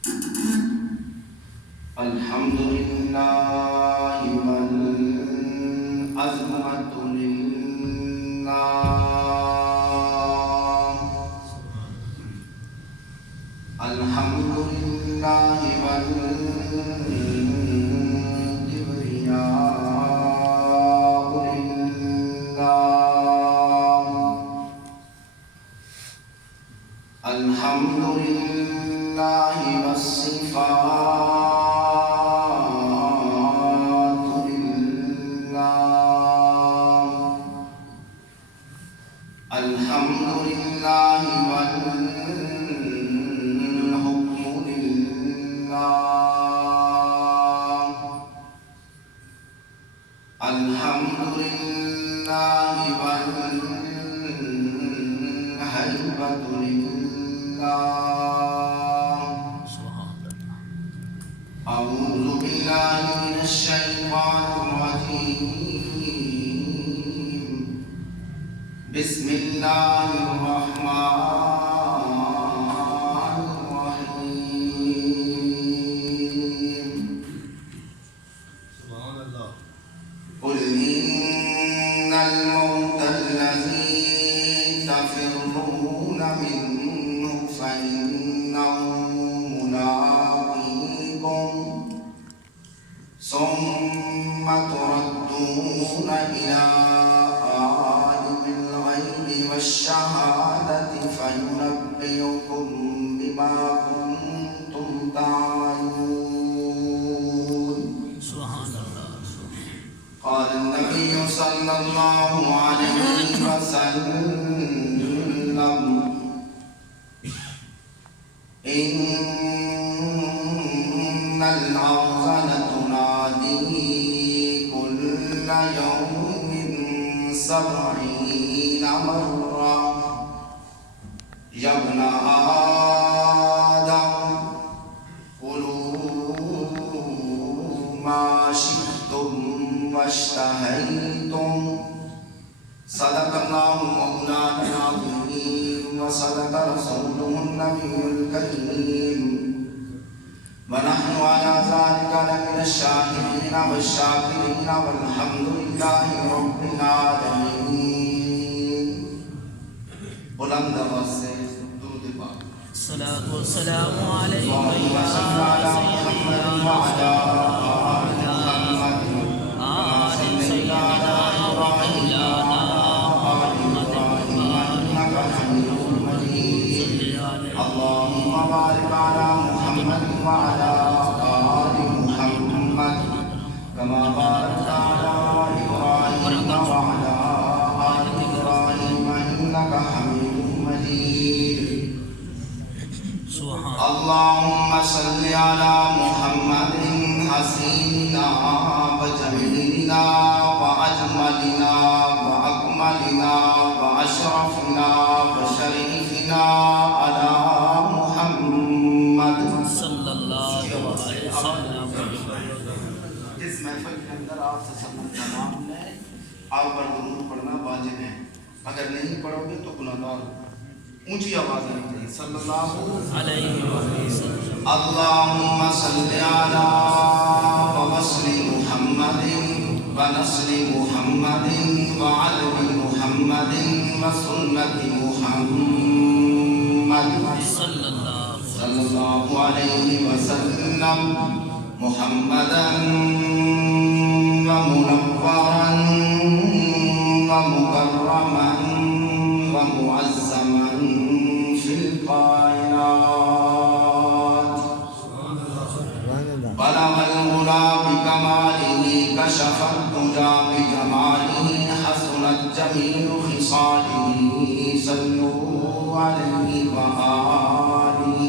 الحمد لله والعظمة لله. الحمد لله والكبرياء لله. الحمد لله والصفات لله. الحمد لله والحكم لله. الحمد لله والهيبة لله. أعوذ بالله من الشيطان الرجيم. بسم الله الرحمن الرحيم. سبحان اللہ. قل إن الموت الذي تفرون منه فإنه ملاقيكم ثم تردون إلى عالم الغيب والشهادة فينبئكم بما كنتم تعملون. سبحان اللہ. قال النبي صلى الله عليه وسلم إن الأرض لتنادي كل يوم 70 مرة يا ابن آدم كلوا ما شئتم واشتهيتم. صدق الله مولانا العظيم وصدق رسوله النبي الكريم ونحن على ذلك لمن الشاهدين والشاكرين والحمد لله رب العالمين. بلند آواز سے درود پاک. الصلاة والسلام علیک اللهم صل على محمد وعلى آل سیدنا إبراهيم وعلى آل إبراهيم إنك حميد مجيد. اللهم بارك على محمد وعلى آل محمد كما باركت على إبراهيم وعلى آل إبراهيم إنك حميد مجيد. سبحان اللهم صل على محمد حسيننا وجميلنا وأجملنا وأكملنا وأشرفنا وشريفنا على محمد. صلی اللہ علیہ وسلم. اس محفل کے اندر آپ سے سب تمام نے آپ پر درود پڑھنا واجب ہے. اگر نہیں پڑھو گے تو گناہگار ہو. اونچی آواز نہیں پڑھی. صلی اللہ علیہ وسلم. اللهم صل على ووصل محمد ونصل محمد وعلم محمد وسنة محمد صلی اللہ صلى الله عليه وسلم محمدا ومنورا ومكرما ومعزما في الكائنات. بلغ الغلا بكماله كشف الدجى بجماله حسنت جميع خصاله صلوا عليه وآله.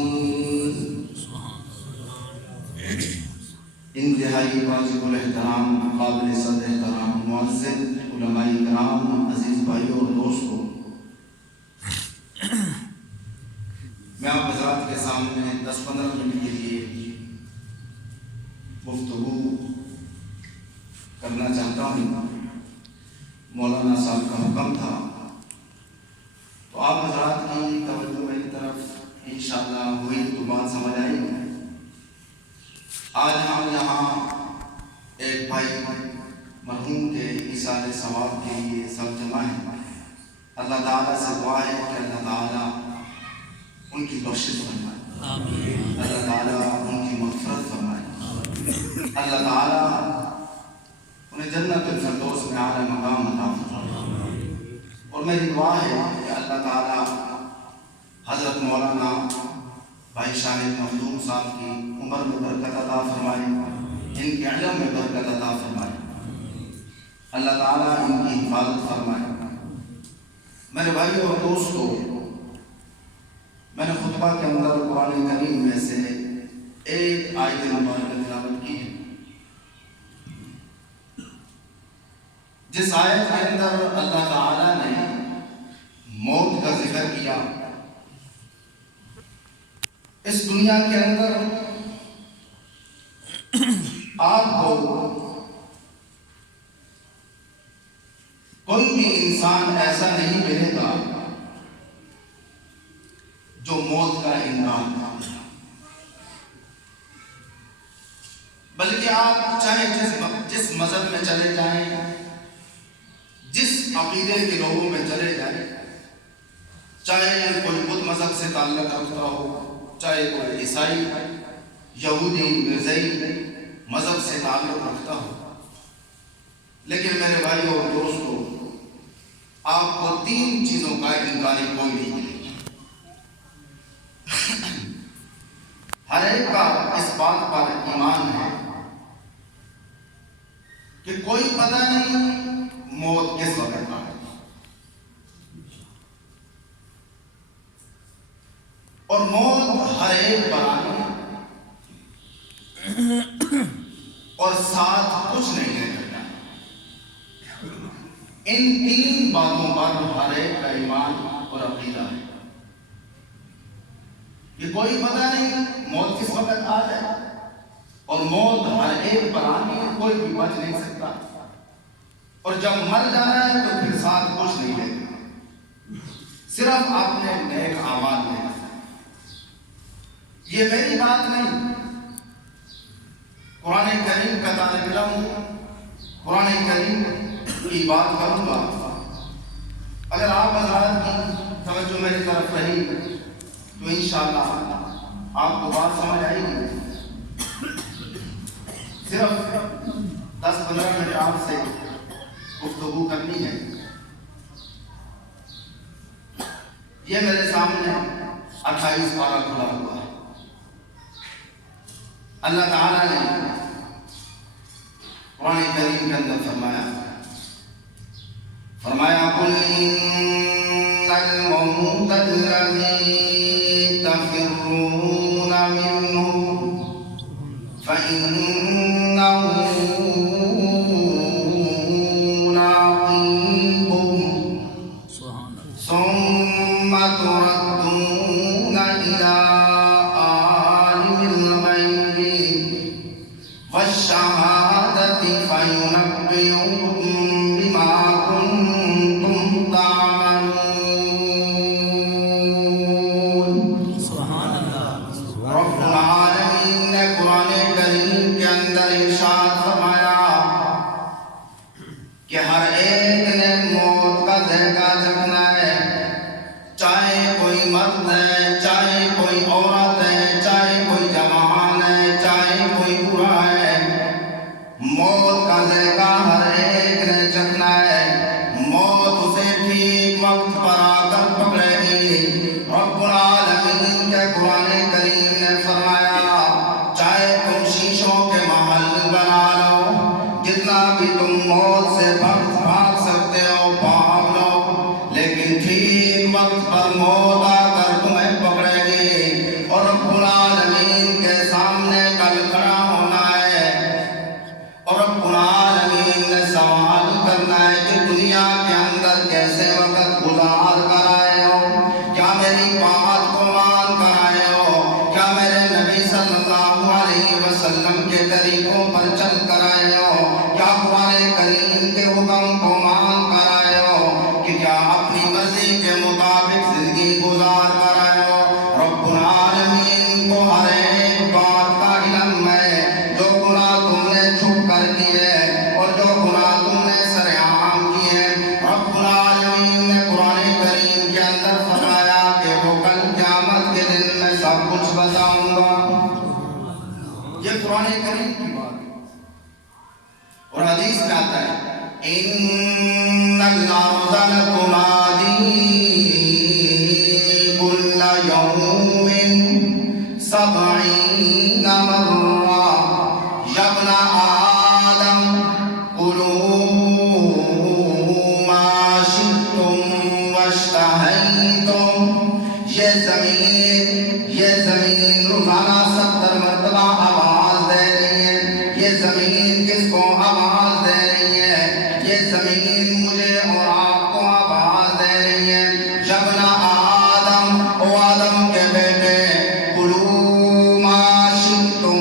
انتہائی واجب الاحترام قابل صد احترام معزز علماء کرام عزیز بھائیوں اور دوستوں، میں آپ حضرات کے سامنے 10-15 منٹ کے لیے گفتگو کرنا چاہتا ہوں. مولانا صاحب کا حکم تھا تو آپ حضرات کی توجہ میری طرف انشاءاللہ ہوئی تو بات سمجھ آئی. آج ہم یہاں ایک بھائی مرحوم کے ایصال ثواب کے لیے سب جمع ہیں۔ اللہ تعالیٰ سے دعا ہے کہ اللہ تعالیٰ ان کی بخشش فرمائے، آمین، اللہ تعالیٰ ان کی مغفرت فرمائے، اللہ تعالیٰ انہیں جنت الفردوس میں اعلیٰ مقام عطا فرمائے۔ اور میری دعا ہے کہ اللہ تعالیٰ حضرت مولانا بھائی شاہد مخدوم صاحب کی عمر میں برکت عطا فرمائے، ان کے علم میں برکت عطا فرمائے، اللہ تعالیٰ ان کی حفاظت فرمائے۔ میرے بھائیوں اور دوستوں، میں نے خطبہ کے اندر قرآن کریم میں سے ایک آیت مبارکہ تلاوت کی ہے، جس آیت کے اندر اللہ تعالیٰ نے موت کا ذکر کیا۔ اس دنیا کے اندر آپ کو کوئی بھی انسان ایسا نہیں ملے گا جو موت کا انکار کرے، بلکہ آپ چاہے جس مذہب میں چلے جائیں، جس عقیدے کے لوگوں میں چلے جائیں، چاہے کوئی بدھ مذہب سے تعلق رکھتا ہو، چاہے کوئی عیسائی، یہودی، مرزائی مذہب سے تعلق رکھتا ہو، لیکن میرے بھائیوں اور دوستوں، آپ کو 3 چیزوں کا انکاری کوئی نہیں ملے گا۔ ہر ایک کا اس بات پر ایمان ہے کہ کوئی پتہ نہیں موت کس وقت آئے، اور موت ہر ایک پر آنی ہے، اور ساتھ کچھ نہیں لے کرنا۔ ان 3 باتوں پر ہر ایک کا ایمان اور عقیدہ ہے کہ کوئی پتہ نہیں موت کس وقت آ جائے، اور موت ہر ایک پر آنی ہے، کوئی بھی بچ نہیں سکتا، اور جب مر جانا ہے تو پھر ساتھ کچھ نہیں لے گا، صرف اپنے نیک اعمال لے گا۔ یہ میری بات نہیں، قرآن کریم کا طالب علم ہوں، قرآن کریم کی بات کروں گا۔ اگر آپ حضرات کی توجہ میری طرف رہی تو انشاءاللہ آپ کو بات سمجھ آئے گی۔ صرف 10-15 منٹ آپ سے گفتگو کرنی ہے۔ یہ میرے سامنے 28 پارہ کھلا ہوا ہے۔ اللہ تعالیٰ نے قرآن کریم کے اندر فرمایا قُلْ إِنَّ الْمَوْتَ الَّذِي تَفِرُّونَ مِنْهُ فَإِنَّهُ مُلَاقِيكُمْ ثُمَّ تُرَدُّونَ إِلَىٰ والشهادة فينبئكم بما كنتم تعملون۔ سبحان اللہ۔ رب العالمین نے قرآن کریم کے اندر ارشاد فرمایا کہ ہر ایک نے موت کا ذائقہ چکھنا ہے، چاہے کوئی مرد ہے، چاہے کوئی عورت ہے، چاہے کوئی جوان ہے، چاہے کوئی بوڑھا ہے، موت کا ذائقہ ہر ایک نے چکھنا ہے۔ موت اسے ٹھیک وقت پر آ کر پکڑے گی۔ رب العالمین کے قرآن کریم نے فرمایا چاہے تم شیشوں کے محل بنا لو، جتنا بھی تم موت سے بھاگ سکتے ہو بھاگ لو، لیکن ٹھیک وقت پر موت آ کر تمہیں پکڑے گی، اور رب العالمین کے سامنے کل کھڑا ہونا ہے، اور رب العالمین نے سوال کرنا ہے کہ دنیا کے اندر کیسے وقت گزار کر آئے ہو، کیا میری بات کو مان کر آئے ہو، کیا میرے نبی صلی اللہ علیہ وسلم کے طریقوں پر چل کر آئے ہو، کیا قرآن کریم کے حکم کو مان کر آئے ہو، کہ کیا اپنی مرضی کے مطابق زندگی گزار کر آئے ہو۔ رب العالمین کو ہر ایک بات کا علم ہے، بتاؤں گا. یہ قرآن کریم کی بات ہے. اور حدیث میں آتا ہے ان الارض لتنادی كل يوم 70 مرة يا ابن آدم كلوا ما شئتم واشتهيتم. یہ زمین روزانہ 70 مرتبہ آواز دے رہی ہے. یہ زمین کس کو آواز دے رہی ہے؟ یہ زمین مجھے اور آپ کو آواز دے رہی ہے. ابن آدم، او آدم کے بیٹے، کلوا ما شئتم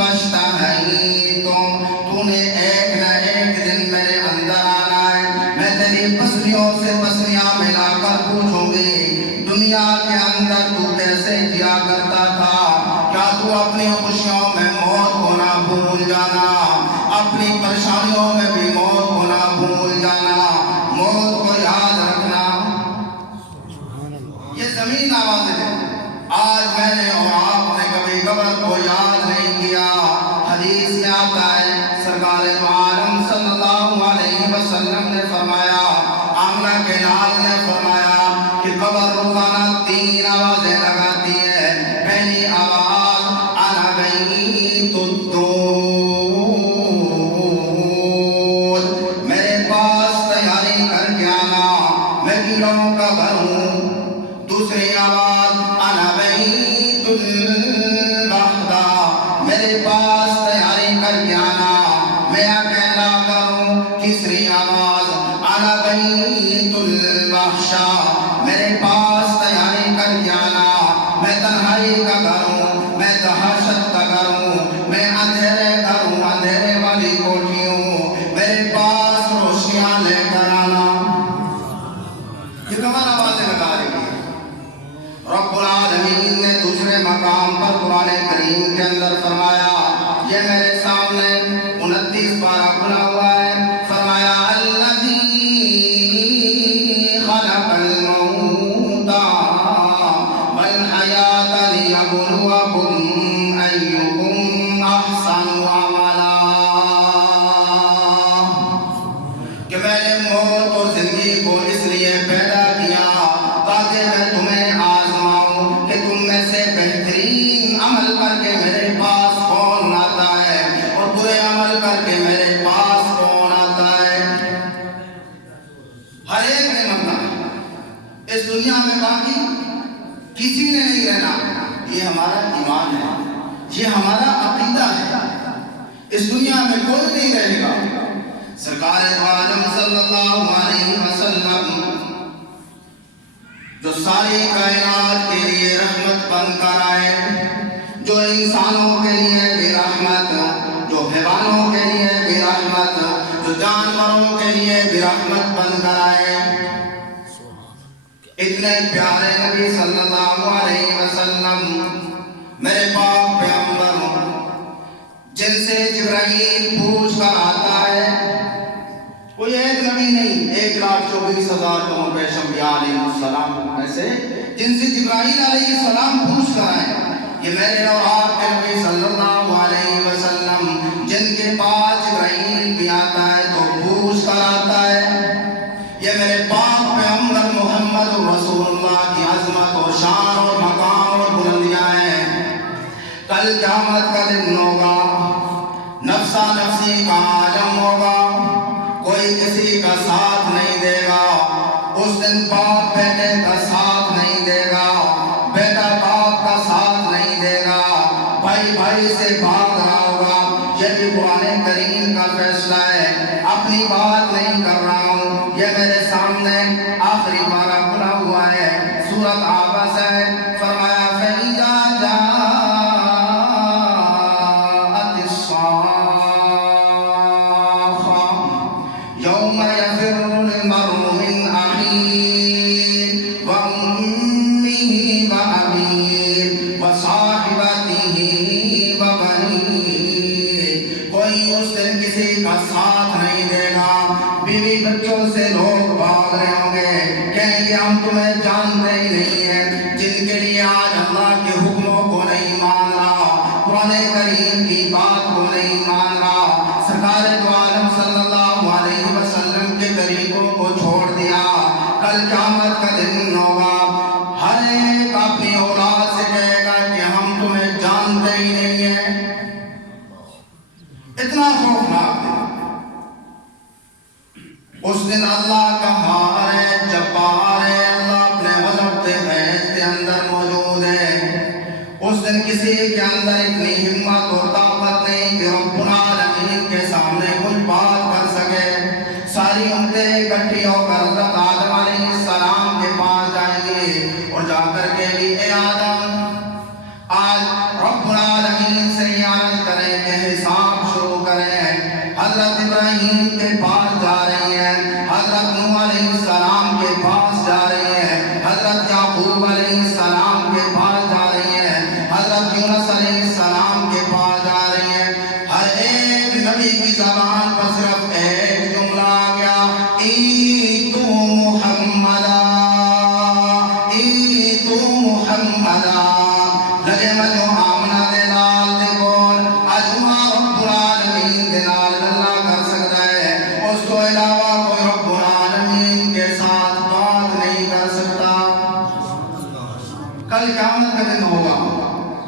واشتهیتم. تو نے ایک نہ ایک دن میرے اندر آنا ہے. میں تیری پسلیوں سے پسلیاں ملا کر پوچھوں گی دنیا کے اندر تو کیسے جیا کرتا تھا. کیا تو اپنی خوشیوں میں موت کو نہ بھول جانا، اپنی پریشانیوں میں بھی موت کو نہ بھول جانا، موت کو یاد رکھنا. یہ زمین آواز ہے. آج میں نے اور آپ نے کبھی قبر کو یاد نہیں کیا. حدیث میں آتا ہے سرکار دو عالم صلی اللہ علیہ وسلم نے فرمایا، آمنہ کے لال نے فرمایا کہ قبر روزانہ 3 آوازیں لگاتی ہے. پہلی آواز انا بیت الدود، میرے پاس تیاری کر کے آنا، میں کیڑوں کا گھر ہوں. دوسری آواز انا بیت الوحدہ، میرے پاس تیاری کر کے آنا، میں اکیلا کروں. تیسری آواز انا بیت الوحشہ، میرے پاس تیاری کر کے آنا، میں تنہائی کا گھر ہوں، میں دہشت کا گھر ہوں، میں اندھیرے گھر ہوں، اندھیرے والی کوٹھی ہوں. میرے پاس روشنیاں لے کر آنا. یہ کمال آوازیں لگا رہی ہے. رب العالمین نے دوسرے مقام پر قرآن کریم کے اندر فرمایا، یہ میرے سامنے 29 پارہ کھلا ہوا ہے. فرمایا الذی خلق الموت والحیات لیبلوکم ایکم احسن عملا. کہ میں نے موت اور زندگی کو اس لیے پیدا کیا تاکہ میں تمہیں آزماؤں کہ تم میں سے بہترین عمل کر کے میرے پاس کون آتا ہے اور برے عمل کر کے میرے پاس کون آتا ہے. ہر ایک نے مرنا ہے اس دنیا میں، باقی کسی نے نہیں رہنا. یہ ہمارا ایمان ہے، یہ ہمارا عقیدہ ہے. اس دنیا میں کوئی نہیں رہے گا. سرکار دو عالم صلی اللہ علیہ وسلم جو ساری کائنات کے لیے رحمت بن کر آئے، جو انسانوں کے لیے بھی رحمت، جو حیوانوں کے لیے بھی رحمت، جو جانوروں کے لیے بھی رحمت بن کر آئے. اتنے پیارے نبی صلی اللہ علیہ وسلم میرے پاک پیغمبر جن سے جبرائیل پوچھ کر آتا ہے. کوئی ایک نبی نہیں، 1,24,000 کم پیش انبیاء علیہ السلام میں سے جن سے جبرائیل علیہ السلام پوچھ کر آئے. یہ میرے اور آپ کے نبی صلی اللہ علیہ وسلم جن کے پاس جبرائیل بھی آتا ہے تو پوچھ کر آتا ہے. یہ میرے پاک پیغمبر محمد رسول اللہ کی عظمت و شان اور مقام اور بلندیاں ہیں. کل قیامت کا دن ہوگا، نفسا نفسی کا عالم ہوگا، کوئی کسی کا ساتھ نہیں دے گا. اس دن باپ بیٹے کا ساتھ نہیں دے گا، بیٹا باپ کا ساتھ نہیں دے گا، بھائی بھائی سے بھاگ رہا ہوگا. یہ بھی قرآن کریم کا فیصلہ ہے، اپنی بات نہیں کر رہا ہوں. یہ میرے سامنے آخری پارہ کھلا ہوا ہے، سورۃ عبس ہے. فرمایا فَإِذَا جَاءَتِ الصَّاخَّةُ يَوْمَ يَفِرُّ الْمَرْءُ مِنْ أَخِيهِ وَأُمِّهِ وَأَبِيهِ وَصَاحِبَتِهِ وَبَنِيهِ. کوئی اس دن کسی کا ساتھ نہیں دے گا. بیوی بچوں سے لوگ بھاگ رہے ہوں گے، کہیں گے ہم تمہیں جانتے ہی نہیں ہیں. جن کے لیے آج اللہ کے حکموں کو بات کو نہیں مان رہا، سرکار دو عالم صلی اللہ علیہ وسلم کے طریقوں کو چھوڑ دیا، کل قیامت کا دن ہوگا، ہر ایک اپنی اولاد سے کہے گا کہ ہم تمہیں جانتے ہی نہیں ہیں۔ اتنا خوفناک ہے اس دن اللہ کا ہار ہے، جبار ہے، اللہ اپنے غضب کے فیض کے اندر موجود ہے۔ اس دن کسی کے اندر اتنی ہمت اور طاقت نہیں کہ رب العالمین کے سامنے کچھ بات کر سکے۔ ساری امتیں اکٹھی ہو کر حضرت آدم علیہ السلام کے پاس جائیں گے اور جا کر کے بھی اے آدم، آج رب العالمین سے یہ عرض کریں کہ حساب شروع کریں۔ حضرت ابراہیم کے پاس جا رہی ہیں، حضرت نوح علیہ السلام کے پاس جا رہی ہیں، حضرت یعقوب علیہ السلام کے پاس جا رہی ہیں، حضرت یونس علیہ السلام کے پاس جا رہی ہیں۔ ہر ایک نبی کی زبان پر صرف ایک جملہ آ گیا، ایتو محمدا، ایتو محمدا۔ لگے مجھو آمنہ دے نال دے کول، اجمع رب العالمین دے نال اللہ کر سکتا ہے، اس کو علاوہ کوئی رب العالمین کے ساتھ بات نہیں کر سکتا۔ کل قیامت کا دن ہوگا،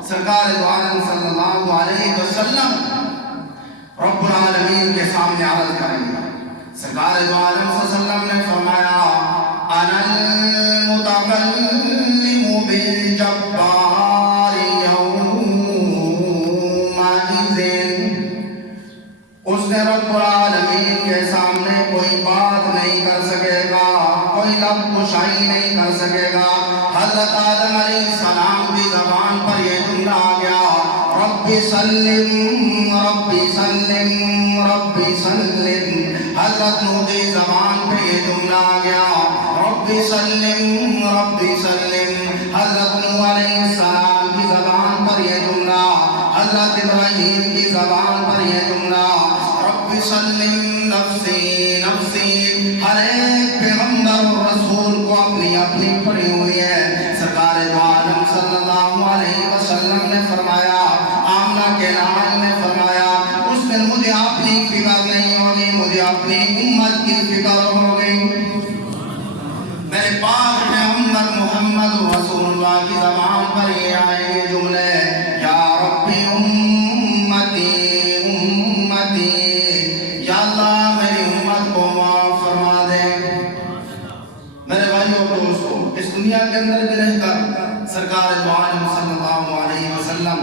سرکار دو عالم صلی اللہ علیہ وسلم رب العالمین کے سامنے عرض کریں گے۔ سرکار دو عالم صلی اللہ علیہ وسلم نے فرمایا، انا المتکلم بالجبار اس نے رب العالمین کے سامنے کوئی بات نہیں کر سکے گا، کوئی لب کشائی نہیں کر سکے گا۔ حضرت آدم علیہ السلام کی زبان پر یہ جملہ آ گیا، ربی سلم ربی سلم ربی سلم۔ حضرت نوح کی زبان پہ یہ جملہ آ گیا، ربی سلم ربی سلم۔ حضرت نوح علیہ السلام کی زبان پر یہ جملہ، حضرت ابراہیم کی زبان پر یہ جملہ، رب سلم نفسی نفسی۔ ہر ایک پیغمبر اور رسول کو اپنی اپنی پڑی ہوئی ہے۔ سرکار دو عالم صلی اللہ علیہ وسلم نے فرمایا، آمنہ کے لال نے فرمایا، اس دن مجھے اپنی فکر نہیں ہوگی، مجھے اپنی امت کی فکر ہوگی۔ میرے پاک پیغمبر محمد رسول اللہ کی زبان پر یہ آئیں گے جملے، یا ربی امتی امتی، یا اللہ میری امت کو معاف فرما دے۔ میرے بھائیوں اور دوستوں، اس دنیا کے اندر بھی رہ کر سرکار دو عالم صلی اللہ علیہ وسلم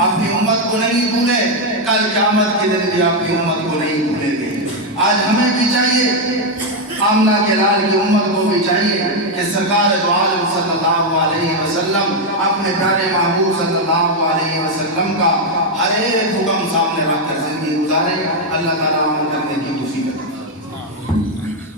اپنی امت کو نہیں بھولے، کل قیامت کے دن بھی اپنی امت کو نہیں بھولیں گے۔ آج ہمیں بھی چاہیے، آمنہ کے لال کی امت کو بھی چاہیے کہ سرکار دو عالم صلی اللہ علیہ وسلم اپنے پیارے محبوب صلی اللہ علیہ وسلم کا ہر ایک حکم سامنے رکھ کر زندگی گزارے۔ اللہ تعالیٰ